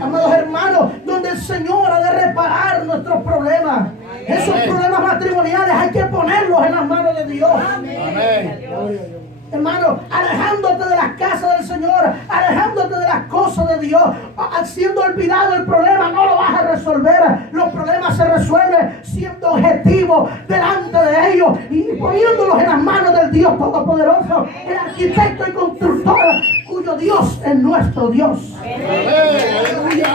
Amados hermanos, donde el Señor ha de reparar nuestros problemas. Esos problemas matrimoniales hay que ponerlos en las manos de Dios. Hermano, alejándote de las casas del Señor, alejándote de las cosas de Dios, siendo olvidado el problema, no lo vas a resolver. Los problemas se resuelven siendo objetivo delante de ellos y poniéndolos en las manos del Dios Todopoderoso, el arquitecto y constructor, cuyo Dios es nuestro Dios. Aleluya.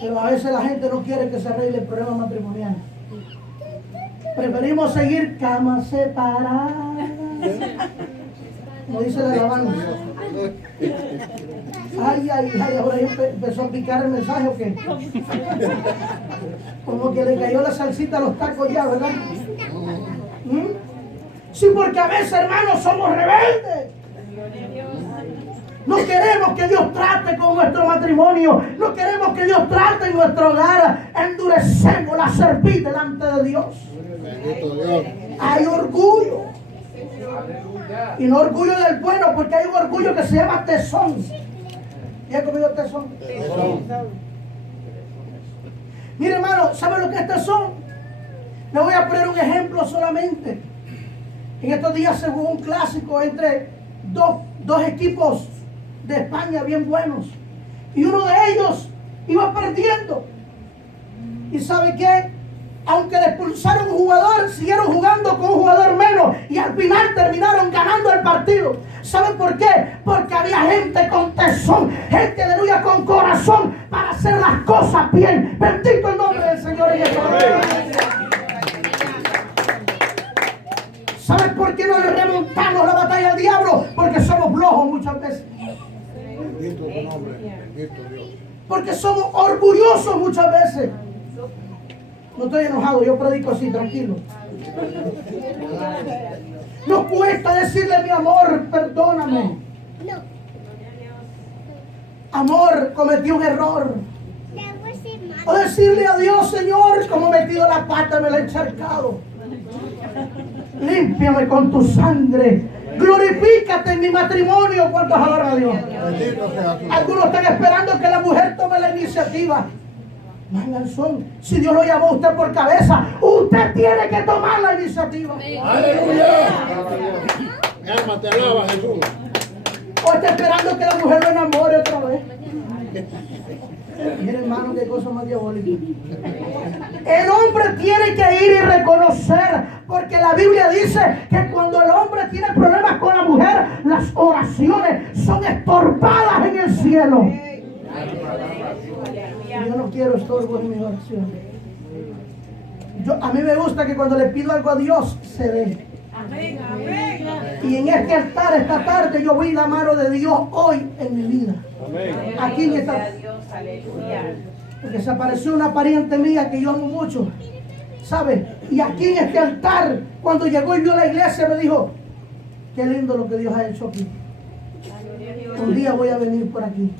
Pero a veces la gente no quiere que se arregle el problema matrimonial. Preferimos seguir camas separadas, como dice la alabanza. Ay, ahora empezó a picar el mensaje, ¿o qué? Como que le cayó la salsita a los tacos ya, ¿verdad? Sí, porque a veces, hermanos, somos rebeldes. No queremos que Dios trate con nuestro matrimonio. No queremos que Dios trate en nuestro hogar. Endurecemos la cerviz delante de Dios. Hay orgullo. Y no orgullo del bueno, porque hay un orgullo que se llama tesón. ¿Ya ha comido tesón? Mire, hermano, ¿sabe lo que es tesón? Le voy a poner un ejemplo solamente. En estos días se jugó un clásico entre dos equipos de España bien buenos. Y uno de ellos iba perdiendo. ¿Y sabe qué? Aunque le expulsaron un jugador, siguieron jugando con un jugador menos y al final terminaron ganando el partido. ¿Saben por qué? Porque había gente con tesón, gente, aleluya, con corazón para hacer las cosas bien. Bendito el nombre del Señor en esta hora. ¿Saben por qué no le remontamos la batalla al diablo? Porque somos flojos muchas veces. Bendito tu nombre, bendito Dios. Porque somos orgullosos muchas veces. No estoy enojado, yo predico así, tranquilo. No cuesta decirle, mi amor, perdóname. Amor, cometí un error. O decirle a Dios, Señor, como he metido la pata, me la he encharcado. Límpiame con tu sangre. Glorifícate en mi matrimonio. ¿Cuántos adoran a Dios? Algunos están esperando que la mujer tome la iniciativa. Manganzón, si Dios lo llamó a usted por cabeza, usted tiene que tomar la iniciativa. Aleluya. Mi alma te alaba, Jesús. O está esperando que la mujer lo enamore otra vez. Mire, hermano, qué cosa más diabólica. El hombre tiene que ir y reconocer, porque la Biblia dice que cuando el hombre tiene problemas con la mujer, las oraciones son estorbadas en el cielo. Yo no quiero estorbo en mi oración. A mí me gusta que cuando le pido algo a Dios, se dé. Y en este altar, esta tarde, yo vi la mano de Dios hoy en mi vida. Aquí en esta... Porque se apareció una pariente mía que yo amo mucho, ¿sabe? Y aquí en este altar, cuando llegó y vio la iglesia, me dijo, qué lindo lo que Dios ha hecho aquí. Un día voy a venir por aquí.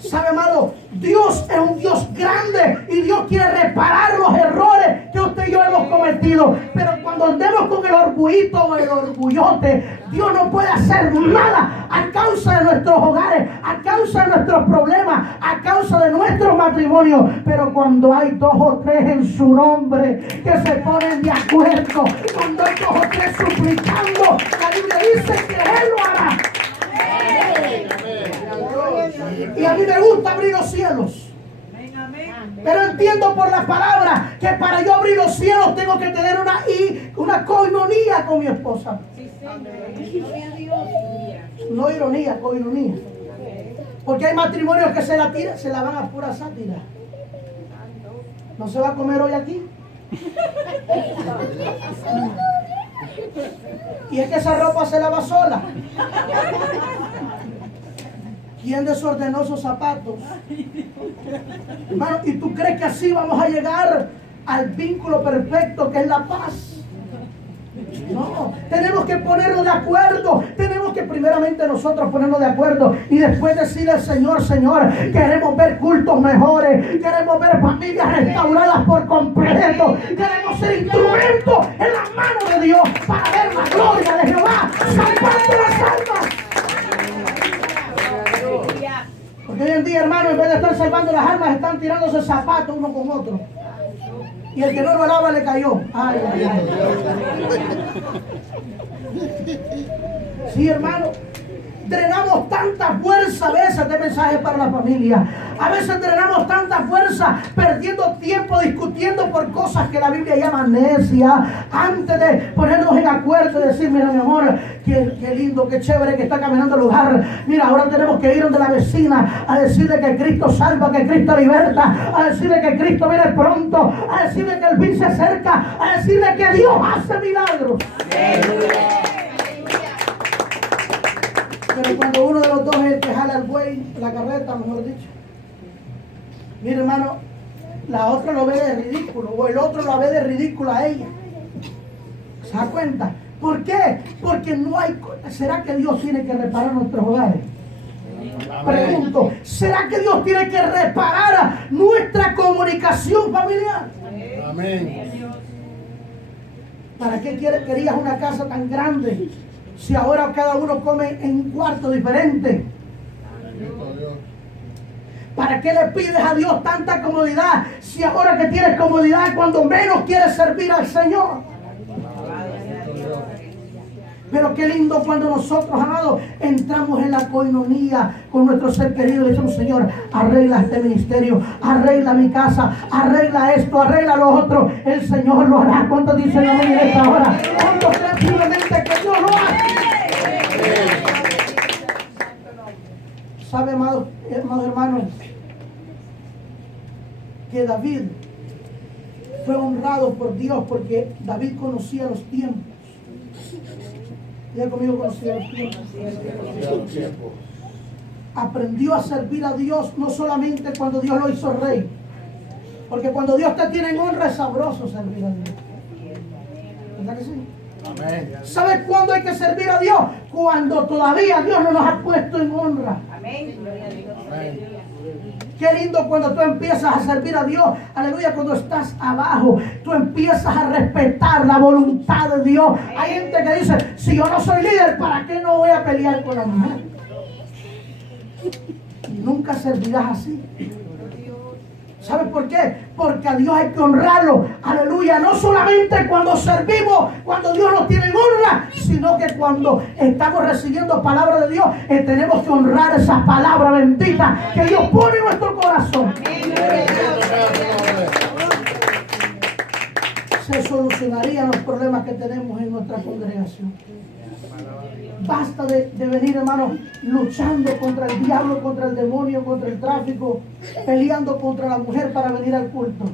¿Sabe, amado? Dios es un Dios grande y Dios quiere reparar los errores que usted y yo hemos cometido. Pero cuando andemos con el orgullito o el orgullote, Dios no puede hacer nada a causa de nuestros hogares, a causa de nuestros problemas, a causa de nuestros matrimonios. Pero cuando hay 2 o 3 en su nombre que se ponen de acuerdo, cuando hay 2 o 3 suplicando, la Biblia dice que Él lo hará. Y a mí me gusta abrir los cielos. Pero entiendo por la palabra que para yo abrir los cielos tengo que tener una coinonía con mi esposa. No ironía, coinonía. Porque hay matrimonios que se la van a pura sátira. ¿No se va a comer hoy aquí? Y es que esa ropa se lava sola. ¿Quién desordenó esos zapatos? Hermano, ¿y tú crees que así vamos a llegar al vínculo perfecto que es la paz? No, tenemos que ponernos de acuerdo. Tenemos que primeramente nosotros ponernos de acuerdo y después decirle al Señor, Señor, queremos ver cultos mejores, queremos ver familias restauradas por completo, queremos ser instrumentos en las manos de Dios para ver la gloria de Jehová día, hermano, en vez de estar salvando las almas, están tirándose zapatos uno con otro. Y el que no lo alaba le cayó. Ay, ay, ay. Sí, hermano. Drenamos tanta fuerza a veces de mensajes para la familia. A veces drenamos tanta fuerza perdiendo tiempo discutiendo por cosas que la Biblia llama necia. Antes de ponernos en acuerdo y decir, mira mi amor, qué lindo, qué chévere que está caminando el lugar. Mira, ahora tenemos que ir donde la vecina a decirle que Cristo salva, que Cristo liberta, a decirle que Cristo viene pronto, a decirle que el fin se acerca, a decirle que Dios hace milagros. Pero cuando uno de los dos es el que jala el buey, la carreta, mejor dicho, mire hermano, la otra lo ve de ridículo, o el otro la ve de ridícula a ella. ¿Se da cuenta? ¿Por qué? Porque no hay... ¿Será que Dios tiene que reparar nuestros hogares? Pregunto, ¿será que Dios tiene que reparar nuestra comunicación familiar? Amén. ¿Para qué querías una casa tan grande si ahora cada uno come en un cuarto diferente? ¿Para qué le pides a Dios tanta comodidad si ahora que tienes comodidad cuando menos quieres servir al Señor? Pero qué lindo cuando nosotros, amados, entramos en la coinonía con nuestro ser querido y le decimos, Señor, arregla este ministerio, arregla mi casa, arregla esto, arregla lo otro. El Señor lo hará. ¿Cuántos dicen amén en esta hora? ¿Cuántos creen simplemente que Dios lo hace? ¿Sabe, amados hermanos, que David fue honrado por Dios porque David conocía los tiempos? Ya conmigo conocía los tiempos. Aprendió a servir a Dios no solamente cuando Dios lo hizo rey, porque cuando Dios te tiene en honra es sabroso servir a Dios. ¿Verdad que sí? Amén. ¿Sabes cuándo hay que servir a Dios? Cuando todavía Dios no nos ha puesto en honra. Amén. Gloria a Dios. Amén. Qué lindo cuando tú empiezas a servir a Dios. Aleluya, cuando estás abajo, tú empiezas a respetar la voluntad de Dios. Hay gente que dice, si yo no soy líder, ¿para qué no voy a pelear con la mujer? Y nunca servirás así. ¿Sabes por qué? Porque a Dios hay que honrarlo. Aleluya. No solamente cuando servimos, cuando Dios nos tiene en honra, sino que cuando estamos recibiendo palabra de Dios, tenemos que honrar esa palabra bendita que Dios pone en nuestro corazón. Se solucionarían los problemas que tenemos en nuestra congregación. Basta de venir, hermanos, luchando contra el diablo, contra el demonio, contra el tráfico, peleando contra la mujer para venir al culto.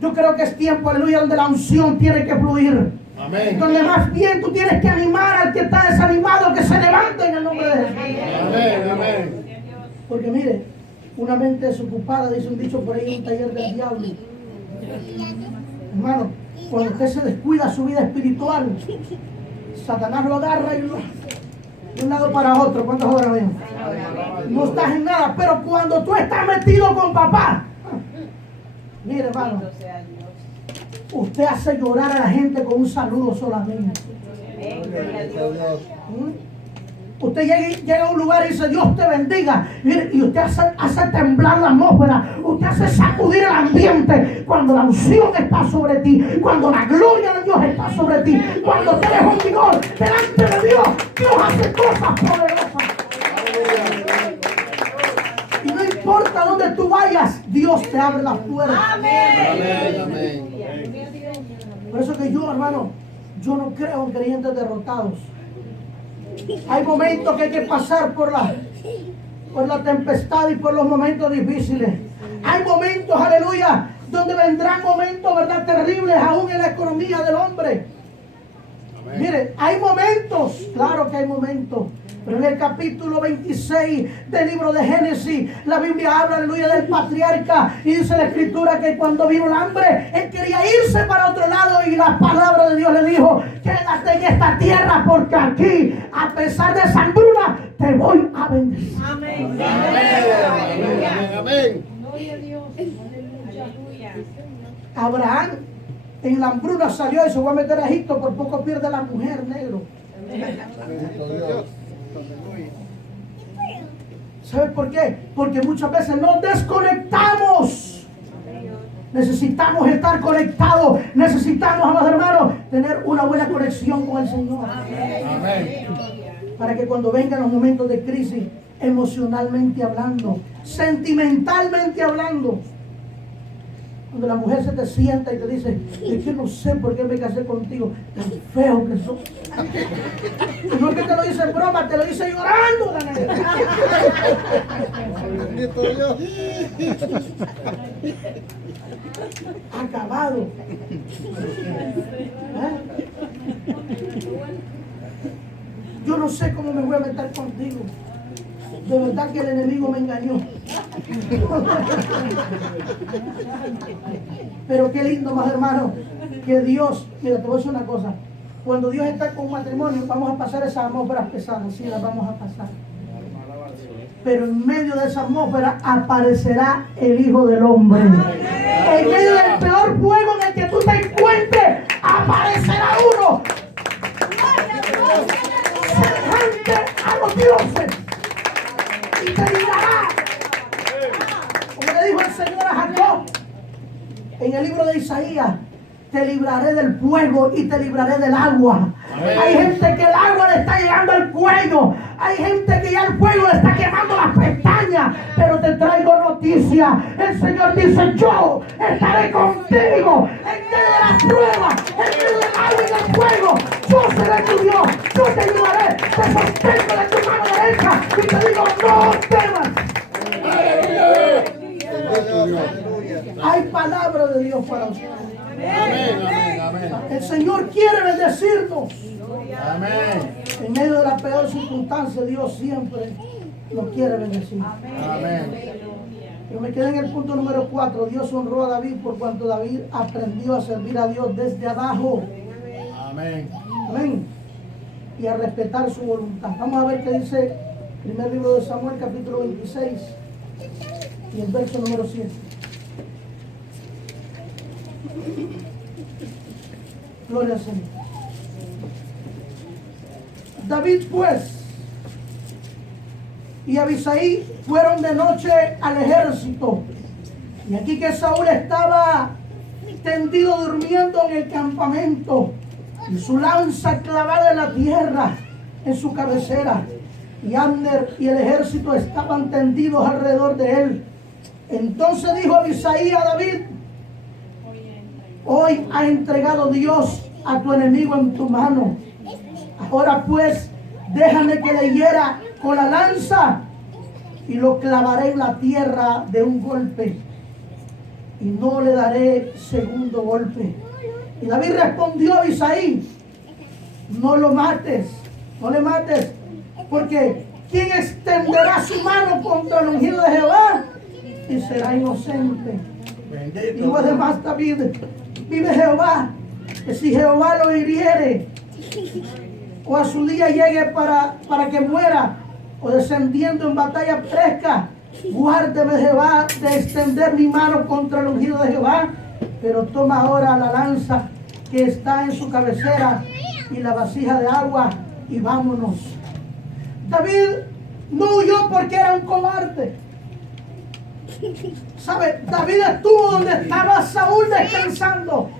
Yo creo que es tiempo, aleluya, donde la unción tiene que fluir. Amén. Donde más bien tú tienes que animar al que está desanimado, que se levante en el nombre de Jesús. Amén. Amén. Porque mire, una mente desocupada, dice un dicho por ahí, un taller del diablo. Hermano, cuando usted se descuida su vida espiritual, Satanás lo agarra y de un lado para otro. ¿Cuántos horas ven? No estás en nada, pero cuando tú estás metido con papá, mire hermano, usted hace llorar a la gente con un saludo solamente. Usted llega a un lugar y dice, Dios te bendiga. Mire, y usted hace temblar la atmósfera. Usted hace sacudir el ambiente. Cuando la unción está sobre ti. Cuando la gloria de Dios está sobre ti. Cuando tú eres un vigor delante de Dios. Dios hace cosas poderosas. Y no importa dónde tú vayas, Dios te abre las puertas. Amén. Amén. Por eso que yo, hermano, yo no creo en creyentes derrotados. Hay momentos que hay que pasar por la tempestad y por los momentos difíciles. Hay momentos, aleluya, donde vendrán momentos, verdad, terribles aún en la economía del hombre. Amén. Mire, hay momentos, claro que hay momentos. Pero en el capítulo 26 del libro de Génesis, la Biblia habla, aleluya, del patriarca. Y dice la escritura que cuando vino el hambre, él quería irse para otro lado. Y la palabra de Dios le dijo, quédate en esta tierra porque aquí, a pesar de esa hambruna, te voy a bendecir. Amén. Amén. Amén. Gloria a Dios. Aleluya. Abraham en la hambruna salió y se fue a meter a Egipto. Por poco pierde a la mujer, negro. ¿Sabe por qué? Porque muchas veces nos desconectamos. Necesitamos estar conectados. Necesitamos, amados hermanos, tener una buena conexión con el Señor. Amén. Para que cuando vengan los momentos de crisis, emocionalmente hablando, sentimentalmente hablando, cuando la mujer se te sienta y te dice, es que no sé por qué me casé contigo, tan feo que sos. Y no es que te lo dice en broma, te lo dice llorando la negra. Bendito Dios. Acabado. Yo no sé cómo me voy a meter contigo. De verdad que el enemigo me engañó. Pero qué lindo, más hermano, que Dios, mira, te voy a decir una cosa. Cuando Dios está con un matrimonio, vamos a pasar esas atmósferas pesadas, sí, las vamos a pasar. Pero en medio de esa atmósfera aparecerá el Hijo del Hombre. En medio del peor fuego en el que tú te encuentres, aparecerá uno semejante a los dioses y te librará. Como le dijo el Señor a Jacob en el libro de Isaías, te libraré del fuego y te libraré del agua. Amén. Hay gente que el agua le está llegando al cuello. Hay gente que ya el fuego le está quemando las pestañas. Pero te traigo noticia. El Señor dice, yo estaré contigo en medio de la prueba, en medio del agua y del fuego. Yo seré tu Dios. Yo te ayudaré. Te sostengo de tu mano derecha y te digo, no temas. Bendito Dios. Hay palabra de Dios para usted. Amén, amén, amén. El Señor quiere bendecirnos. Amén. En medio de la peor circunstancia, Dios siempre nos quiere bendecir. Amén. Pero me quedé en el punto número 4. Dios honró a David por cuanto David aprendió a servir a Dios desde abajo. Amén. Amén. Y a respetar su voluntad. Vamos a ver qué dice el primer libro de Samuel, capítulo 26 y el verso número 7. Gloria al Señor. David pues y Abisai fueron de noche al ejército. Y aquí que Saúl estaba tendido durmiendo en el campamento y su lanza clavada en la tierra en su cabecera. Y Abner y el ejército estaban tendidos alrededor de él. Entonces dijo Abisai a David, hoy ha entregado Dios a tu enemigo en tu mano. Ahora pues, déjame que le hiera con la lanza y lo clavaré en la tierra de un golpe. Y no le daré segundo golpe. Y David respondió a Abisai, no lo mates, no le mates, porque ¿quién extenderá su mano contra el ungido de Jehová? Y será inocente. Bendito. Dijo además David, vive Jehová, que si Jehová lo hiriere, o a su día llegue para que muera, o descendiendo en batalla fresca, guárdeme Jehová de extender mi mano contra el ungido de Jehová. Pero toma ahora la lanza que está en su cabecera y la vasija de agua y vámonos. David no huyó porque era un cobarde. ¿Sabe? David estuvo donde estaba Saúl descansando.